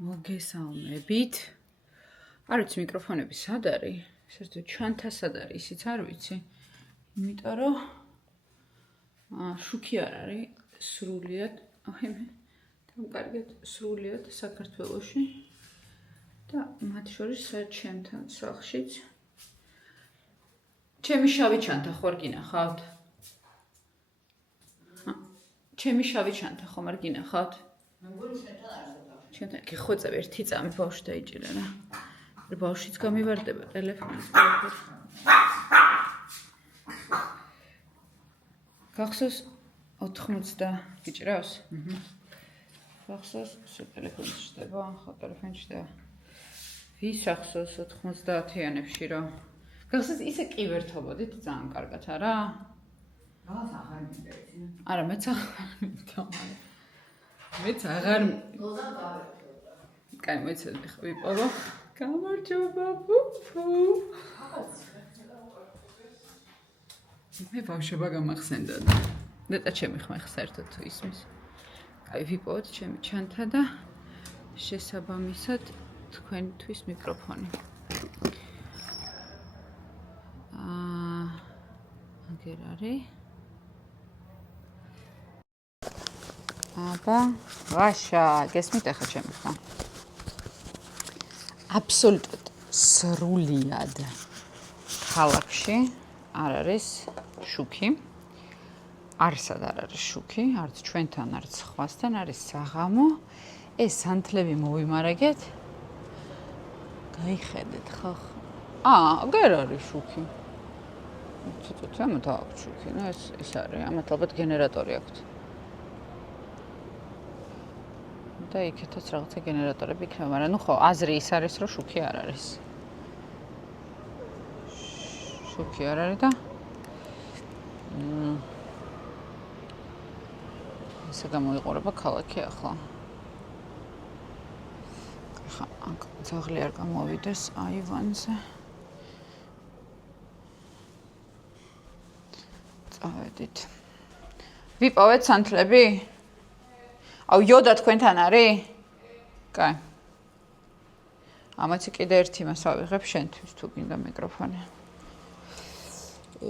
მოგესალმებით. არ ვიცი მიკროფონები სად არის? საერთოდ ჩანთა სად არის, ისიც არ ვიცი. იმიტომ რომ შუქი არ არის სრულიად, დამკარგეთ სრულიად საქართველოში და მათ შორის ჩემთან სახლშიც. ჩემი შავი ჩანთა ხوار გინახავთ? ჩემი შავი ჩანთა ხომ არ გინახავთ? მეგონი შენთან არის. ჩემთან კი ხოწევ ერთი წამი ბავშვი დაიჭირა რა. ბავშვიც გამივარდება ტელეფონით. გახსოვს 80 გიჭრავს? გახსოვს ტელეფონში შდება, ხო ტელეფონში და ვის ახსოვს 90-იანებში რომ გახსოვს ისე კი ვერთობოდით ძალიან კარგად არა? რაღაც აღარ მივეცინე. არა მეც აღარ მივთამარე. მეც აღარ კაი მოიცადე ხო ვიპოვო. გამარჯობა ბუფუ. მე ბავშვობა გამახსენდა და ნეტა ჩემი ხმეხ საერთოდ თუ ისმის. კაი ვიპოვოთ ჩემი ჩანთა და შესაბამისად თქვენთვის მიკროფონი. აგერ არის. აბა, ვაშა, გესმით ახლა ჩემი ხმა. აბსოლუტურად სრულიად ქალაქში არ არის შუქი. არსად არ არის შუქი, არც ჩვენთან, არც სხვასთან არის საღამო. ეს სანთლები მოვიმარაგეთ. გაიხედეთ ხო? აგერ არის შუქი. ცოტა ამათ აქვს შუქი, ნუ ეს არის, ამათ ალბათ გენერატორი აქვთ. და იქეთაც რაღაცა გენერატორები იქნება, მაგრამ ნუ ხო, აზრი ის არის, რომ შუქი არ არის. შუქი არ არის და ესე გამოიყურება ქალაქი ახლა. ხა, ძაღლი არ გამოვიდეს აივანზე. წავედით. ვიპოვეთ სანთლები? აუ იოდა თქვენთან არის? კაი. ამაც კიდე ერთი მას ავიღებ შენთვის თუ გინდა მიკროფონი.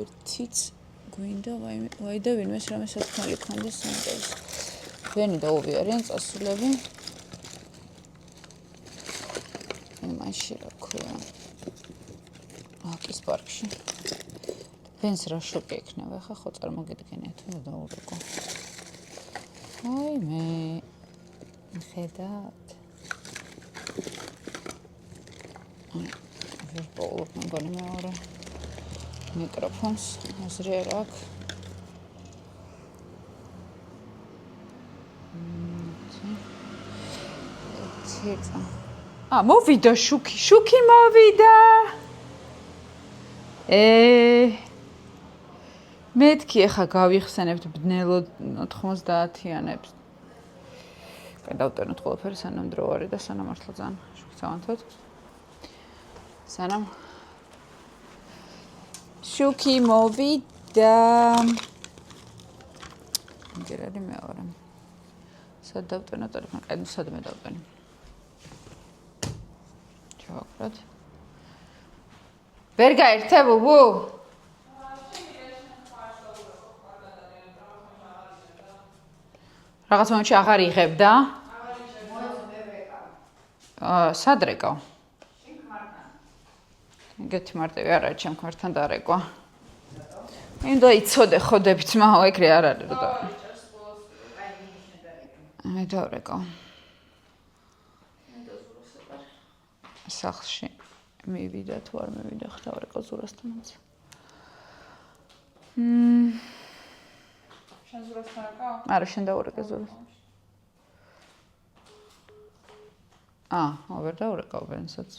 ერთიც გვინდა ვაი და ვინმეს რამე სათქმელი ქონდეს სანტეს. ვენი და ოვი არიან წასულები. მაშინ რა ქვია? აკის პარკში. ვენს რა შოკი ექნება ხა ხო წარმოგიდგენია თუ დაურეკო. აი მე ხედავთ. ვერ ბოლობ მეგონი მეორე მიკროფონს აზრი არ აქვს. მოვიდა შუქი მოვიდა. მეთქი ახლა გავიხსენებთ ბნელოდ 90-იანებს. კაი დავწეროთ ყველაფერი სანამ დრო არის და სანამ მართლა ძალიან შუქი წავანთოთ. სანამ შუქი მოვიდა. აგერ არის მეორე. სად დავწერო ტელეფონი? კაი, სადმე დავწერე. ჩავაკვრათ. ვერ გაერთე ბუბუ? რაღაც მომენტში აღარ იღებდა? სად რეკავ? ეგეთი მარტივი არ არის ჩემ ქმართან დარეკვა. მინდა იცოდე ხოდებით მაო ეგრე არ არის რა. მე დავრეკავ. სახლში მივიდა თუ არ მივიდა ხდავრეკავ ზურასთანაც. შენ ზურასთან რაკავ? არა, შენ დაურეკე ზურას. ვერ დაურეკავ ვენსაც.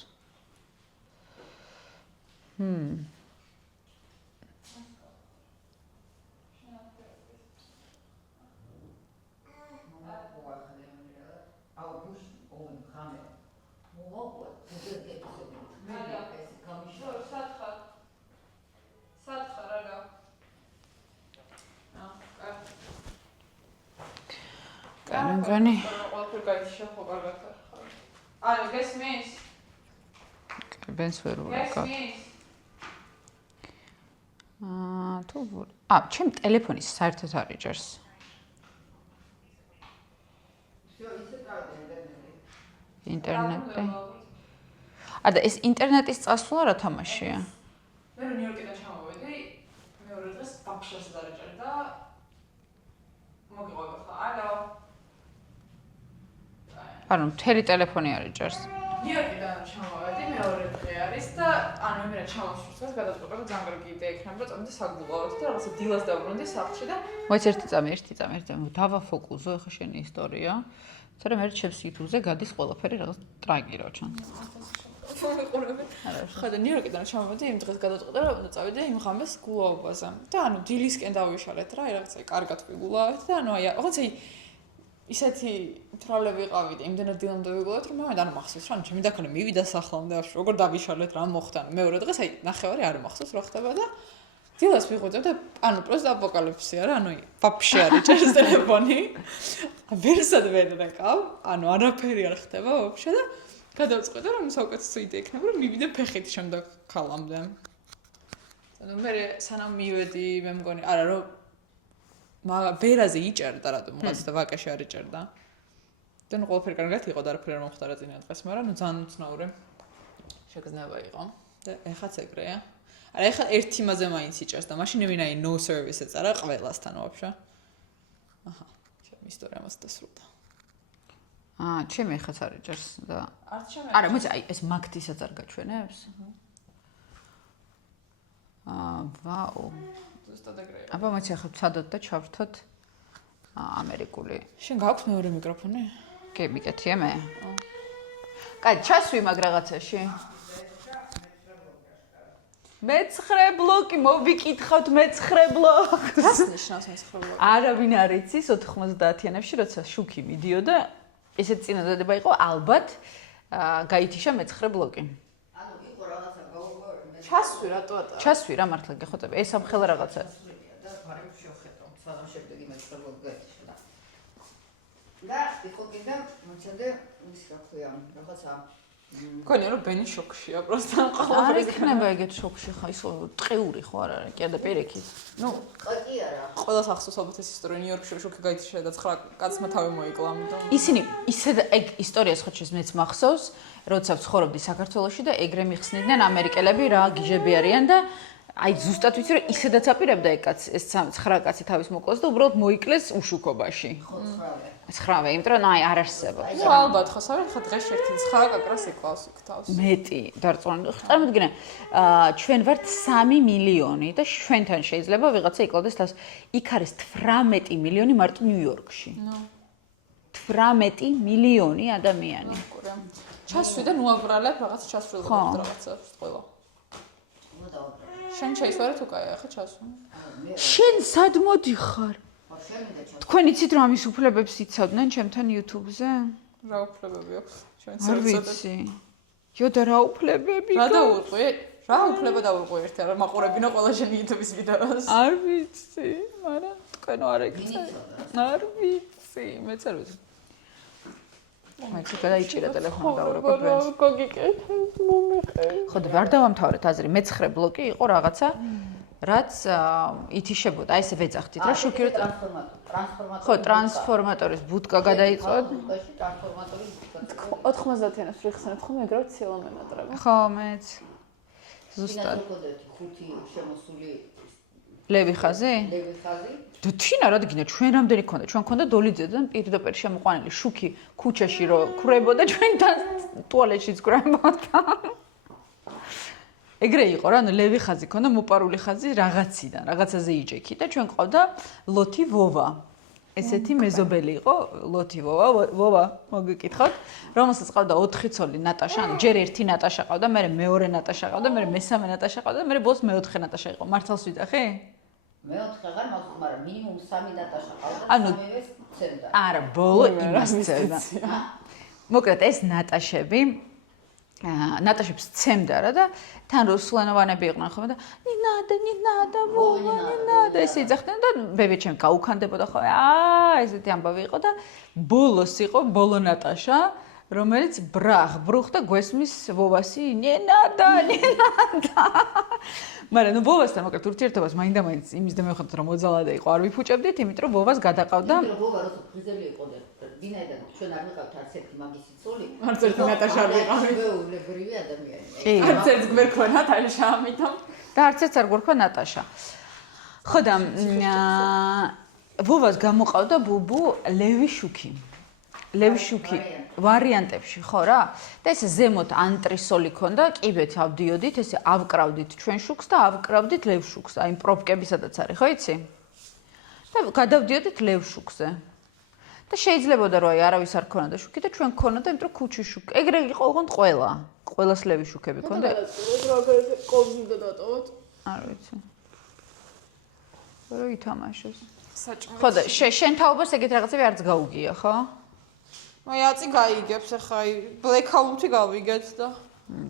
კანონი. ყველაფერი გაიჩშა ხო კარგად. Алло, გესმის? ბენს ვერ ვაკა. თუ ჩემ ტელეფონის საერთოდ არ იჭერს. ინტერნეტი. და ეს ინტერნეტის წასვლა რა თამაშია? მე ნიუ-იორკიდან ჩამოვედი, მეორე დღეს ვაფშეს არ ეჭერდა. მოგიყვება ხა? ალო. ანუ მთელი ტელეფონი არ იჭერს. ნიუ-იორკიდან ჩამოვედი, მეორე დღე არის და ანუ მე რა ჩამოვშურს, გადაწყვეტა რომ ძალიან კარგი იდეა იქნება, რომ წამოდი საგულავად და რაღაცა დილას დავბრუნდი სახლში და მოიც ერთი წამი. დავაფოკუსო ხა შენი ისტორია. თორემ მე ჩემს YouTube-ზე გადის ყველაფერი რაღაც ტრაგირო ჩანს. ხა და ნიუ-იორკიდან ჩამოვედი, იმ დღეს გადაწყვეტა რომ უნდა წავიდე იმ ღამეს გულაობაზე. და ანუ დილისკენ დავიშალეთ რა, რაღაცა კარგად ვიგულავეთ და ანუ აი რაღაცა ისეთი თრავლები ვიყავით, იმდენად დილამდე ვიგულავთ, რომ მე არ მახსოვს, რა, ჩემი დაქონე მივიდა სახლამდე, როგორ დავიშალეთ, რა მოხდა. მეორე დღეს აი ნახევარი არ მახსოვს რა ხდება და დილას ვიღვიძებ და ანუ პროსტ აპოკალიფსია რა, ანუ ვაფშე არ იჭერს ტელეფონი. ვერსად ვერ რეკავ, ანუ არაფერი არ ხდება ვაფშე და გადავწყვეტა რომ საუკეთესო იდეა იქნება რომ მივიდე ფეხით შემდეგ ხალამდე. ანუ მე სანამ მივედი, მე მგონი, არა რომ ბერაზე იჭერდა რატომ რაღაცა და ვაკეში არ იჭერდა. და ნუ ყველაფერი კარგად იყო და არაფერი არ მომხდარა წინა დღეს, მაგრამ ნუ ძალიან უცნაური შეგრძნება იყო და ეხაც ეგრეა. არა ეხლა ერთი მაზე მაინც იჭერს და მაშინ ვინ აი no service ეწარა ყველასთან ვაფშე. აჰა, ჩემი ისტორია მას დასრულდა. ჩემი ეხაც არ იჭერს და არც ჩემი. არა, მოიცა აი ეს მაგთისაც არ გაჩვენებს? ვაუ. ზუსტად ეგრეა. აბა მოიცა ახლა ვცადოთ და ჩავრთოთ ამერიკული. შენ გაქვს მეორე მიკროფონი? კი, მიკეთია მე. კაი, ჩასვი მაგ რაღაცაში. მე-9 ბლოკი მოვიკითხავთ მე-9 ბლოკს. რას ნიშნავს მე-9 ბლოკი? არავინ არ იცის 90-იანებში, როცა შუქი მიდიოდა, ესეც წინადადება იყო ალბათ გაითიშა მე-9 ბლოკი. ანუ იყო რაღაცა გაუგო ჩასვი რატო ატარა? ჩასვი რა მართლა გეხოთები? ეს ამხელა რაღაცა. და ფარებს შევხედო. სანამ შემდეგ მე-9 ბლოკი გაითიშა. და იყო კიდე მოწოდე ის რა ქვია, რაღაცა მგონია რომ ბენი შოქშია პროსტა არ ყველაფერი. იქნება ეგეთ შოქში ხა, ის ტყიური ხო არ არის? კი და პირიქით. ნუ, ყაკი არა. ყველას ახსოვს ალბათ ეს ისტორია ნიუ-იორკში შოქი გაითიშა და 9 კაცმა თავი მოიკლა, ამიტომ ისინი ისე ეგ ისტორიას ხო ჩემს მეც მახსოვს, როცა ვცხოვრობდი საქართველოში და ეგრე მიხსნიდნენ ამერიკელები რა გიჟები არიან და აი ზუსტად ვიცი რომ ისედაც აპირებდა ეგ კაცი ეს 9 კაცი თავის მოკლას და უბრალოდ მოიკლეს უშუქობაში. ხო, 9-ვე. 9-ვე, იმიტომ რომ აი არ არსებობს. ნუ ალბათ ხო სავე ხა დღეში ერთი 9 კაკრას იკლავს იქ თავს. მეტი დარწმუნებული. წარმოგიდგენე, ჩვენ ვართ 3 მილიონი და ჩვენთან შეიძლება ვიღაცა იკლავდეს თავს. იქ არის 18 მილიონი მარტო ნიუ-იორკში. ნუ 18 მილიონი ადამიანი. ყურე. ჩასვი და ნუ აბრალებ რაღაც ჩასრულებად რაღაცას ყველა. შენ შეისვარე თუ კაია ხა ჩასვი. შენ სად მოდიხარ? ხო, შემიძლია ჩა. თქვენ იცით რომ ამის უფლებებს იცავდნენ ჩემთან YouTube-ზე? რა უფლებები აქვს ჩვენ არ ვიცი. იოდა რა უფლებები? რა დაურყვი? რა უფლება დაურყვი ერთი არა მაყურებინა ყველა შენი YouTube-ის ვიდეოს. არ ვიცი, მაგრამ თქვენ არ ეკცე. არ ვიცი, მეც არ ვიცი. მაინც გადაიჭირა ტელეფონი დაურეკო ბენს. გოგიკეთებს მომიყევი. ხო და ვარ დავამთავრეთ აზრი, მე-9 ბლოკი იყო რაღაცა, რაც ითიშებოდა, აი ესე ვეძახდით რა შუქი რო ტრანსფორმატორი. ხო, ტრანსფორმატორის ბუდკა გადაიწვოდ. ბუდკაში ტრანსფორმატორის ბუდკა. 90-იანს ვიხსენებ ხომ ეგრევე ცილა მენატრება. ხო, მეც. ზუსტად. ზუსტად 5 შემოსული ლევი ხაზი? ლევი ხაზი. და თინა რა დგინა, ჩვენ რამდენი ქონდა? ჩვენ ქონდა დოლიძედან პირდაპირ შემოყვანილი შუქი ქუჩაში რო ქრებოდა ჩვენთან ტუალეტშიც ქრებოდა. ეგრე იყო რა, ანუ ლევი ხაზი ქონდა, მოპარული ხაზი რაღაციდან, რაღაცაზე იჯექი და ჩვენ ყავდა ლოთი ვოვა. ესეთი მეზობელი იყო ლოთი ვოვა, მოგიკითხავთ, რომელსაც ყავდა 4 ცოლი ნატაშა, ანუ ჯერ ერთი ნატაშა ყავდა, მე მეორე ნატაშა ყავდა, მე მესამე ნატაშა ყავდა და მე ბოლოს მე-4 ნატაშა იყო. მართალს ვიძახი? მე-4 აღარ მაქვს, მაგრამ მინიმუმ 3 ნატაშა ყავდა, ანუ 3-ვეს ცემდა. არა, ბოლო იმას ცემდა. მოკლედ ეს ნატაშები ნატაშებს ცემდა რა და თან რუსულენოვანები იყვნენ ხოლმე და ნინადა ვოვა ნინადა ესე იძახდნენ და ბებე ჩემ გაუქანდებოდა ხოლმე ესეთი ამბავი იყო და ბოლოს იყო ბოლო ნატაშა რომელიც ბრუხ და გვესმის ვოვასი ნენადა. მაგრამ ნუ ვოვასთან მოკლედ ურთიერთობას მაინდა-მაინც იმის და მეუხედავთ რომ მოძალადა იყო არ ვიფუჭებდით, იმიტომ რომ ვოვას გადაყავდა. იმიტომ რომ ვოვა როცა ფრიზელი იყო და ვინაიდან ჩვენ არ ვიყავთ არც ერთი მაგისი ცოლი. არც ერთი ნატაშა არ ვიყავით. ჩვეულებრივი ადამიანი. კი. არც ერთ გვერქვა ნატაშა, ამიტომ. და არც ერთს არ გვერქვა ნატაშა. ხო და ვოვას გამოყავდა ბუბუ ლევიშუკი. ლევიშუკი ვარიანტებში ხო რა? და ესე ზემოთ ანტრისოლი ქონდა, კიბეთ ავდიოდით, ესე ავკრავდით ჩვენ შუქს და ავკრავდით ლევშუქს, აი პროპკები სადაც არის, ხო იცი? და გადავდიოდით ლევშუქზე. და შეიძლებოდა რომ აი არავის არ ქონოდა შუქი და ჩვენ ქონოდა, იმიტომ რომ ქუჩის შუქი. ეგრე იყო ოღონდ ყველას ლევიშუქები ქონდა. როგორ ყობზდა დატოვოთ? არ ვიცი. რო ითამაშეს. საჭმელი. ხო და შენ თაობას ეგეთ რაღაცები არც გაუგია, ხო? აი აწი გაიგებს ახლა აი ბლეკაუთი გავიგეთ და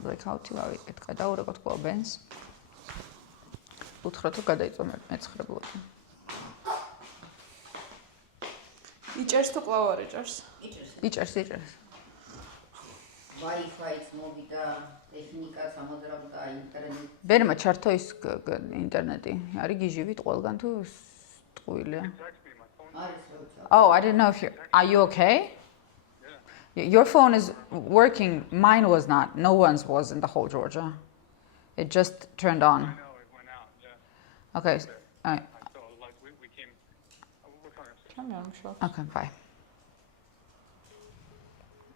ბლეკაუთი გავიგეთ. გადაურეკოთ კვლავ ბენს. უთხრათ რომ გადაიწვა მეცხრებლობა. იჭერს თუ კვლავ არ იჭერს? იჭერს. Wi-Fi-ს მოვიდა, ტექნიკაც ამოძრავდა ინტერნეტი. ბერმა ჩართო ის ინტერნეტი. არის გიჟივით ყველგან თუ ტყუილია? არის როცა. Oh, I don't know if are you okay? Your phone is working. Mine was not. No one's was in the whole Georgia. It just turned on. I know it went out, yeah. Okay. All right. So, like, we came, we're coming upstairs. ჩემი არ მშო. Okay, bye.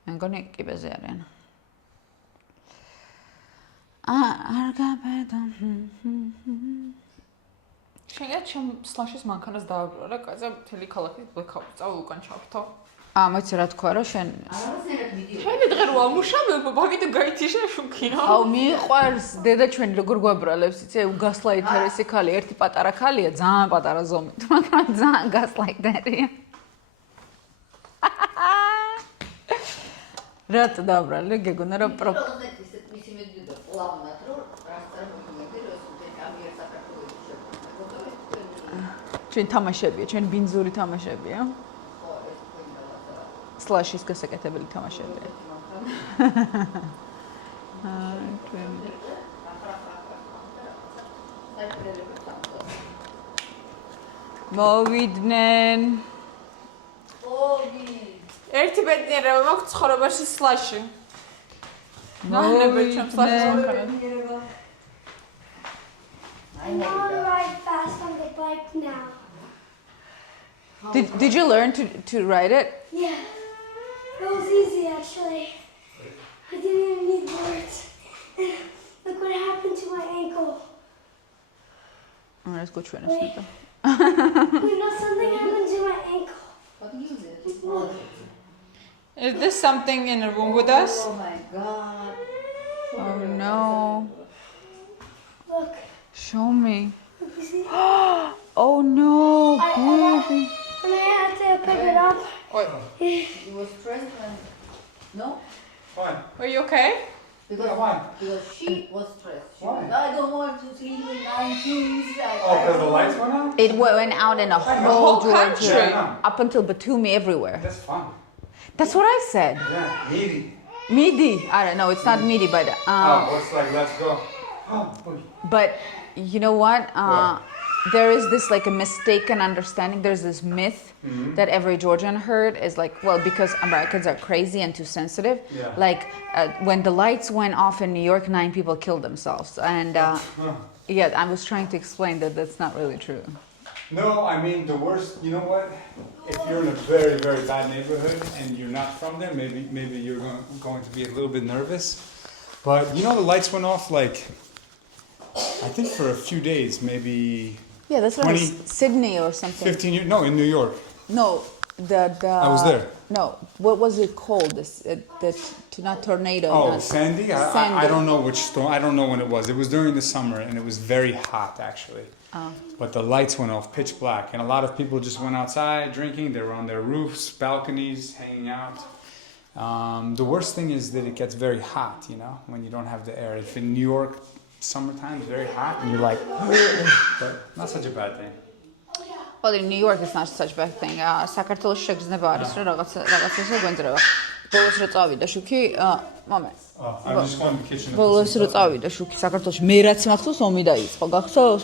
I'm going to keep it there. არ გაბედო. შეგა ჩემ სლაშის მანქანას დააბრა რა, კაცა მთელი ქალაქი ბლეკაუტი წავალ უკან ჩავთო. მოიცი რა თქვა რა შენ არასდროს ვიდეო. შენი დღე რო ამუშავებ, მაგით გაითიშე შუქინა. აუ მიყვარს დედა ჩვენი როგორ გვაბრალებს იცი გასლაითერესი ხალი ერთი პატარა ხალია ძალიან პატარა ზომით მაგრამ ძალიან გასლაითერია რატო დაბრალე გეგონა რომ მისი მედიოდა პლანად რომ რასთან მოქმედი რომ ამიერ საქართველოში ჩვენ თამაშებია ჩვენ ბინზური თამაშებია სლაშის გასაკეთებელი თამაშებია მოვიდნენ ერთი ბედნიერება მაქვს ცხოვრებაში სლაში. ნაhnebet ჩემ სლაშის მანქანას. I know how to ride fast on the bike now. Did you learn to ride it? Yeah, it was easy actually. I didn't even need words. Look what happened to my ankle. Let's go try this. Wait, no, something happened to my ankle. Look, Is this something in a room with us? Oh my god. Oh no. look. Show me. Look, you see? Oh no, baby. And I had to pick it up. You were stressed when no? Fine. Are you okay? Because she was stressed. She Why? was, I don't want to see you in 90s. Oh, because the lights went out? It went out in a whole whole Georgia, country. Yeah. up until Batumi everywhere. That's fun. That's what I said. Yeah, needy. Midi. I don't know. It's not midi, but Oh, it's like, let's go. Oh, boy. but you know what? There is this like a mistaken understanding. There's this myth that every Georgian heard is like, well, because Americans are crazy and too sensitive. Yeah. Like when the lights went off in New York, 9 people killed themselves. And yeah, I was trying to explain that that's not really true. No, I mean, the worst, you know what? If you're in a very, very bad neighborhood and you're not from there, maybe you're going to be a little bit nervous. But you know, the lights went off like, I think for a few days, maybe Yeah, that's what 20, Sydney or something. 15 years. No, in New York. No, the I was there. No, what was it called? This not tornado. Oh, not, Sandy? Sandy. I don't know which storm. I don't know when it was. It was during the summer and it was very hot actually. But the lights went off pitch black and a lot of people just went outside drinking. They were on their roofs, balconies, hanging out. The worst thing is that it gets very hot, you know, when you don't have the air. If in New York, summertime is very hot and you're like, but not such a bad thing. Well, in New York it's not such a bad thing. საქართველოს შეგრძნება არის რომ რაღაცას გვენძრება. ბოლოს რო წავიდა შუქი, მამე. I'm just going to the kitchen. ბოლოს რო წავიდა შუქი საქართველოში, მე რაც მახსოვს ომი დაიწყო, გახსოვს?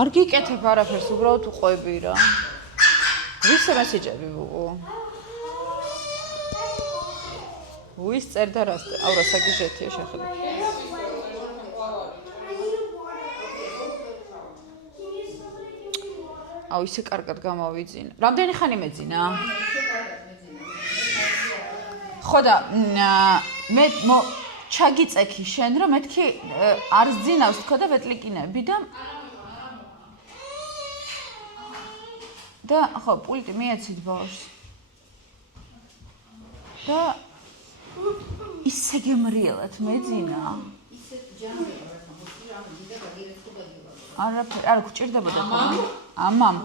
არ გიკეთებ არაფერს, უბრალოდ უყვები რა. ვის მესიჯები ბუბუ? ვის წერდა რას? აუ რა საგიჟეთია შეხედე. აუ ისე კარგად გამოვიძინა. რამდენი ხანი მეძინა? ხო და მე ჩაგიწექი შენ რომ მეთქი არ ძინავს თქო და ვეტლიკინები და ხო პულტი მიეცით ბოლოს და ისე გემრიელად მეძინა არაფერი არ გჭირდებოდა ამამ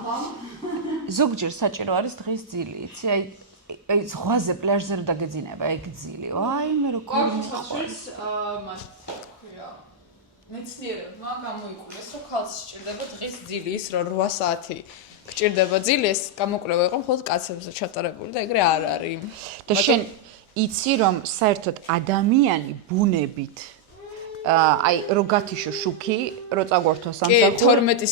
ზოგჯერ საჭირო არის დღის ძილი იცი აი ზღვაზე პლაჟზე რომ დაგეძინება ეგ ძილი აი მე რო გვაქვს მათ მეცნიერებმა გამოიკვლეს რომ ქალს სჭირდება დღის ძილი ის რომ 8 საათი გჭირდება ძილი ეს გამოკვლევა იყო მხოლოდ კაცებზე ჩატარებული და ეგრე არ არის და შენ იცი რომ საერთოდ ადამიანი ბუნებით აი რო გათიშო შუქი რო წაგვართვა სამსახური 12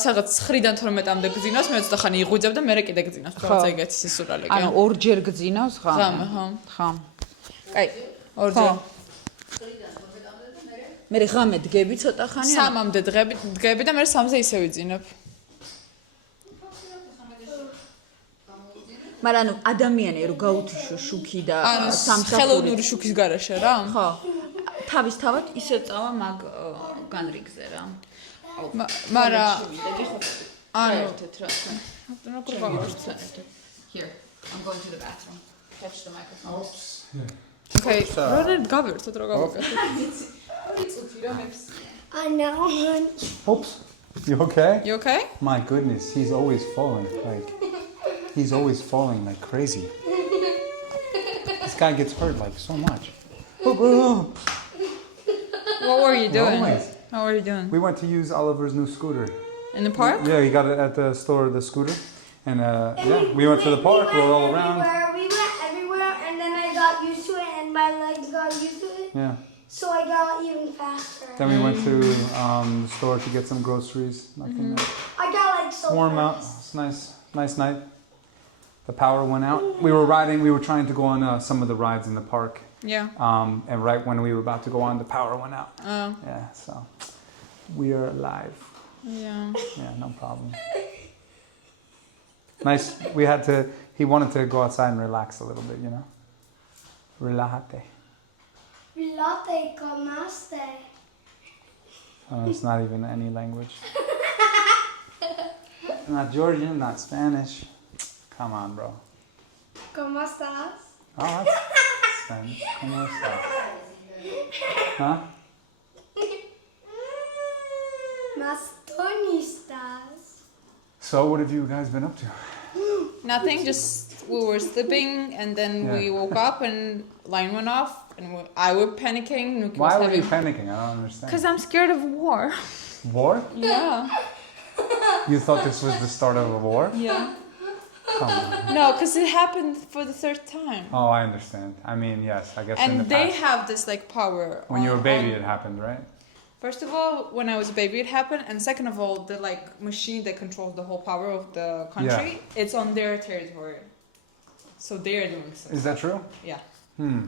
სადღაც 9-დან 12-მდე გძინავს მე 20 ხანი იღვიძებ და მე კიდე გძინავს თორე ეგეთი სისურველი კი ანუ ორჯერ გძინავს ღამე ხო კაი ორჯერ მე ღამე დგები ცოტა ხანი 3-მდე დგები და მე 3-ზე ისე ვიძინებ მაგრამ ანუ ადამიანი რო გაუთიშო შუქი და სამსახური ხელოვნური შუქის garaშე რა ხო თავისთავად ისე წავა მაგ განრიგზე რა. მარა ანუ ერთეთ რა. როგორ გავარჩა? Here. I'm going to the bathroom. Catch the microphone. Oops. Okay. რა გავერთოთ რა გავაკეთე? I know. Oops. You okay? You okay? My goodness, he's always falling. He's always falling like crazy. This guy gets hurt like so much. What were you doing? Always. What were you doing? We went to use Oliver's new scooter. In the park? Yeah, he got it at the store, the scooter. And yeah, we went to the park, rode all around. We went everywhere, and then I got used to it, and my legs got used to it. Yeah. So I got even faster. Then we went to the store to get some groceries. I got like so Warm out. fast. It's nice night. The power went out. We were trying to go on some of the rides in the park. Yeah. And right when we were about to go on, the power went out. Oh. Yeah, so we are alive. Yeah. Yeah, no problem. Nice. He wanted to go outside and relax a little bit, you know? Relate. Relate comaste. It's not even any language. Not Georgian, not Spanish. Come on, bro. ¿Cómo estás? Oh, that's Spanish. ¿Cómo estás? Huh? Mastonistas. So, what have you guys been up to? Nothing, just we were sleeping and then we woke up and line went off and I was panicking. Why were you panicking? I don't understand. Because I'm scared of war. War? Yeah. You thought this was the start of a war? Yeah. Come on. No, because it happened for the 3rd time. Oh, I understand. I mean, yes, I guess in the And past. they have this like power. When you were a baby, it happened, right? First of all, when I was a baby, it happened, and second of all, the like machine that controls the whole power of the country, it's on their territory, so they are doing something. Is that true? Yeah.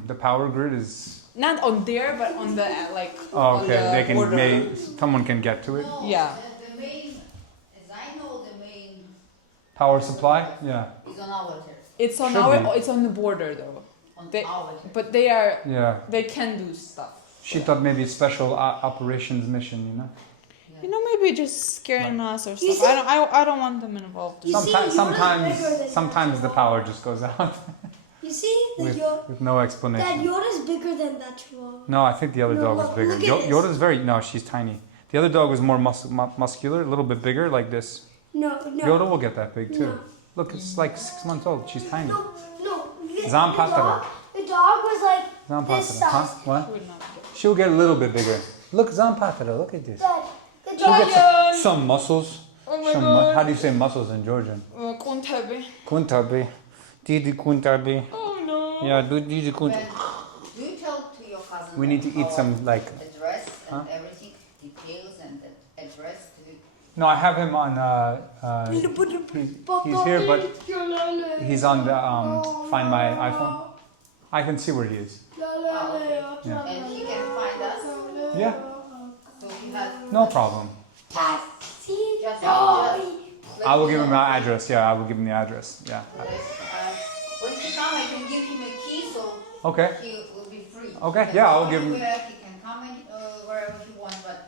The power grid is. Not on there, but on the like. Oh, okay. On the They can. border. Someone can get to it. Yeah. The main, as I know, the main Power supply. Yeah. is on our territory. It's on Should our. be. It's on the border though. On They, our territory. but they are. Yeah. They can do stuff. She thought maybe special operations mission. You know. You know, maybe just scaring us or You stuff. I don't want them involved. You see, Sometimes the power just goes out You see, with no explanation. that Yoda's bigger than that one. No, I think the other dog was bigger. Look at this. Yoda's very. No, she's tiny. The other dog was more muscular, a little bit bigger, like this. No. Yoda will get that big too. No. Look, it's like 6 months old. She's tiny. No. Zampatara. The dog was like this Zampatara. Huh? size. What? She'll get a little bit bigger. Look, Zampatara. Look at this. Dad, the She'll dog. get some muscles. Oh my god. How do you say muscles in Georgian? Kuntabi. Kuntabi. Didi kuntadi. Oh no. Yeah, didi kuntadi. Do you tell to your cousin? We need to eat some like. Address and everything, details and address. No, I have him on. He's here, but he's on the Find My iPhone. I can see where he is. Yeah. And he can find us. Yeah, So he has. no problem. I will give him our address. Yeah, I will give him the address. Yeah. When he comes, I can give him a key, so Okay. he will be free. Okay, He yeah, can I'll go give him- anywhere, he can come in wherever he wants, but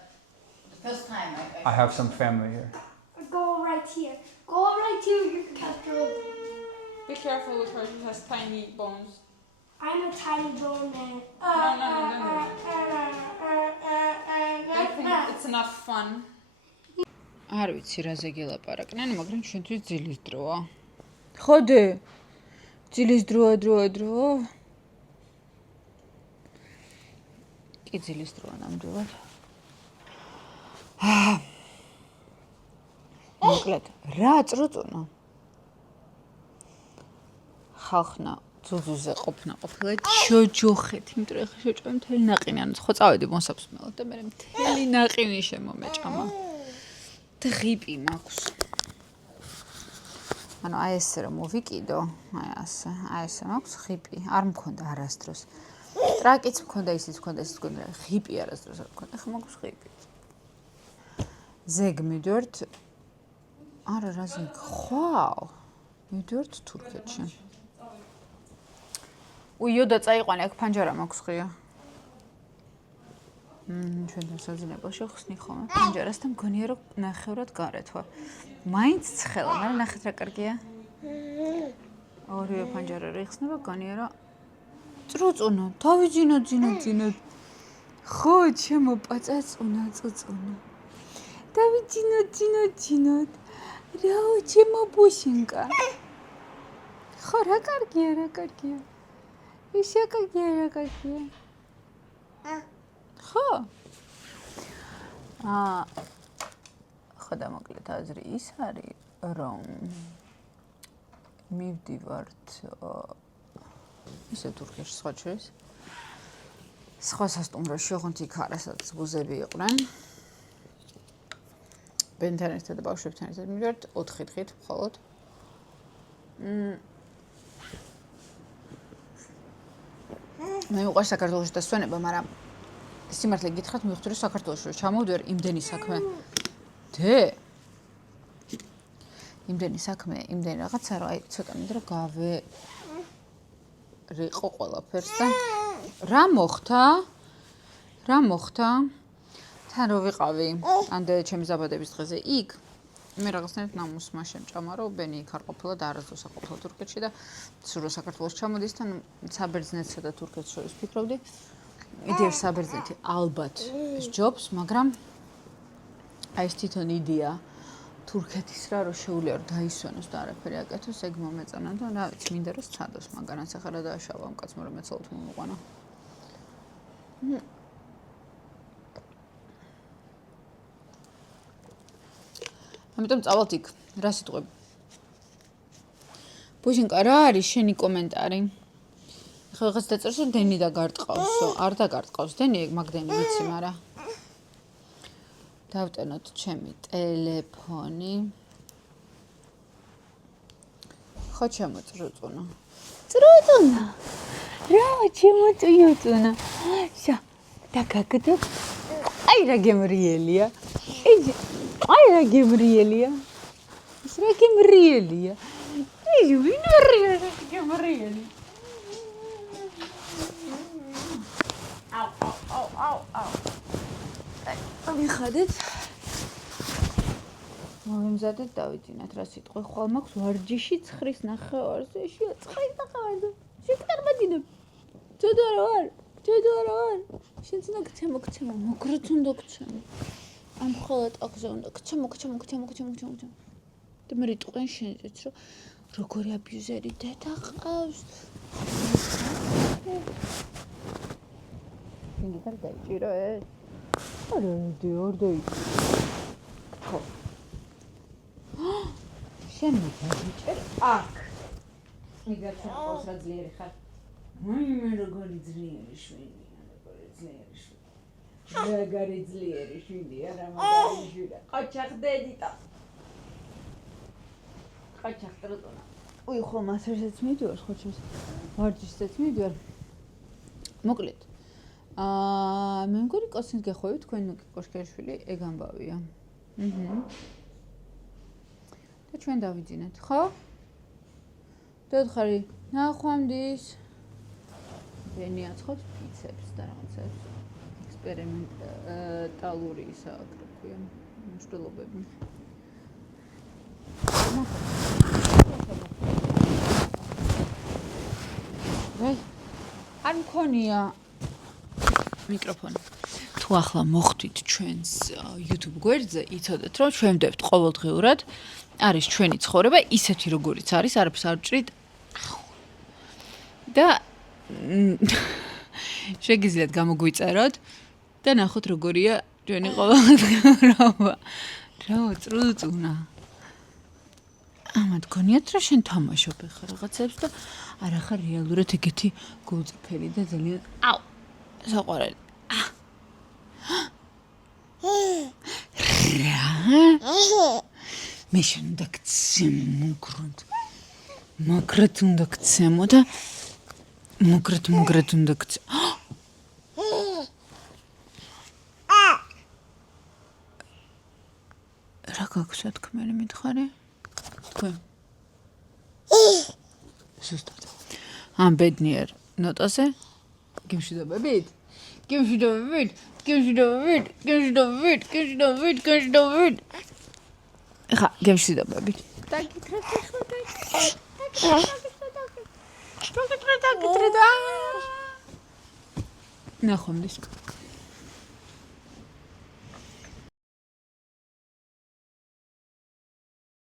the first time I have some family here. Go right here. Go right here. You're comfortable. Be careful with her. She has tiny bones. I'm a tiny bone man. I think it's enough fun. არ ვიცი რაზე გელაპარაკნენ, მაგრამ ჩვენთვის ძილის დროა. ხოდე? ძილის დროა. კი ძილის დროა ნამდვილად. მოკლედ, რა წრუწუნა? ხალხნა ძუძუზე ყოფნა ყოფილა ჯოჯოხეთ, იმიტომ რომ შეჭამ მთელი ნაყინი, ანუ ხო წავედი მოსაფსმელად და მე მთელი ნაყინი შემომეჭამა. ღიპი მაქვს. ანუ აი ესე რომ მოვიკიდო, აი ესე მაქვს ღიპი. არ მქონდა არასდროს. ტრაკიც მქონდა, ისიც მქონდა, ღიპი არასდროს არ მქონდა. ხა მაქვს ღიპი. ზეგ მიდვართ. არა რა ზეგ? ხვალ. მიდვართ თურქეთში. უიოდა წაიყვანე, აქ ფანჯარა მაქვს ღია. ჩვენ დასაძინებელში ხსნი ხოლმე პანჯარას და მგონია რომ ნახევრად გარეთ ვარ. მაინც ცხელა, მაგრამ ნახეთ რა კარგია. ორივე პანჯარა რიხსნება, გონია რომ წრუწუნა, თავიძინო. ხო, ჩემო პაწაწუნა, წუწუნა. თავიძინო. რაო, ჩემო ბუშინკა. ხო, რა კარგია. ის რა კარგია. ხო. ხო და მოკლედ აზრი ის არის, რომ მივდივართ ისე თურქეთში სხვა შორის. სხვა სასტუმროში, ოღონდ იქ არა, სადაც ბუზები იყვნენ. ბენთან ერთად და ბავშვებთან ერთად მივდივართ 4 დღით მხოლოდ. მე მიყვარს საქართველოში დასვენება, მაგრამ სიმართლე გითხრათ, მივხვდი რომ საქართველოში ჩამოვდივარ იმდენი საქმე. იმდენი საქმე, იმდენი რაღაცა, რომ აი ცოტა მინდა რომ გავერიყო ყველაფერს და რა მოხდა? თან რო ვიყავი, ამდე ჩემი ზაბადების დღეზე იქ, მე რაღაცნაირად ნამუსმა შემჭამა, რომ ბენი იქ არ ყოფილა და არასდროს არ ყოფილა თურქეთში და სულ საქართველოს ჩამოდის, თან საბერძნეთსა და თურქეთს შორის ფიქრობდი. იდეა საბერძნეთი ალბათ სჯობს, მაგრამ აი ეს თვითონ იდეა თურქეთის რა რომ შეუძლია რომ დაისვენოს და არაფერი აკეთოს, ეგ მომეწონა და რა ვიცი, მინდა რომ სცადოს, მაგანაც ახლა რა დააშავა ამ კაცმა რომ მეცოლთ მომიყვანა. ამიტომ წავალთ იქ, რა სიტყვები? ბუჟინკა, რა არის შენი კომენტარი? ხო, რაღაც დაწერს რომ დენი დაგარტყავსო, არ დაგარტყავს დენი, ეგ მაგ დენი ვიცი, მაგრამ დავტენოთ ჩემი ტელეფონი. ხო, ჩემო წრუწუნა. რა, ჩემო წრუწუნა. შა, დაგაგდო. აი რა გემრიელია. აი რა გემრიელია. ის რა გემრიელია. ის ვინ არის რა გემრიელი? აუ. ამიხადეთ. მომემზადეთ დავიძინათ რა სიტყვა. ხვალ მაქვს ვარჯიში ცხრის ნახევარზე, შეაცხაი ნახევარზე. შეკარბადინებ. თედო რა ვარ? შენც უნდა გცემო, მოგროც უნდა გცემო. ამ ხოლად აქზე უნდა გცემო. და მე რიტყვენ შენზეც რომ როგორი აბიუზერი დედა ყავს. ინდი არ დაიჭირო ეს? არ დაიჭირო. ხო. შენ მოგიჭერ აქ. მიგარჩა ყავს რა ძლიერი ხარ. მე როგორი ძლიერი შვილია, როგორი ძლიერი შვილი. მაგარი ძლიერი შვილია, რა მაგარი შვილია. ყაჩახდედიტა. ყაჩახტროტონა. უი ხო მასერსაც მიდივარ, ხო ჩემს ვარჯიშსაც მიდივარ. მოკლედ. მე მგონი კოსინს გეხოვით თქვენ კოშკერშვილი ეგ ამბავია. და ჩვენ დავიძინეთ, ხო? დოდხარი, ნახვამდის. ვენი აცხოთ ფიცებს და რაღაცებს. ექსპერიმენტალური ისა რა ქვია, მშრალობები. არ მქონია მიკროფონი. თუ ახლა მოხვდით ჩვენს YouTube გვერდზე, იცოდეთ რომ ჩვენ ვდებთ ყოველდღიურად. არის ჩვენი ცხოვრება, ისეთი როგორიც არის, არაფერს არ ვჭრით. და შეგიძლიათ გამოგვიწეროთ და ნახოთ როგორია ჩვენი ყოველდღიურობა. რა უწრუწუნა. ამათ გონიათ რა შენ თამაშობ ახლა რაღაცებს და არა ხარ რეალურად ეგეთი გულწრფელი და ძალიან აუ საყვარელი. მე შენ უნდა გცემო მაგრად უნდა გცემო და მაგრად უნდა გცემო. რა გაქვს თქმელი მითხარი? თქვენ ზუსტად ამ ბედნიერ ნოტაზე გიმშვიდობებით ხა გიმშვიდობებით ნახვამდის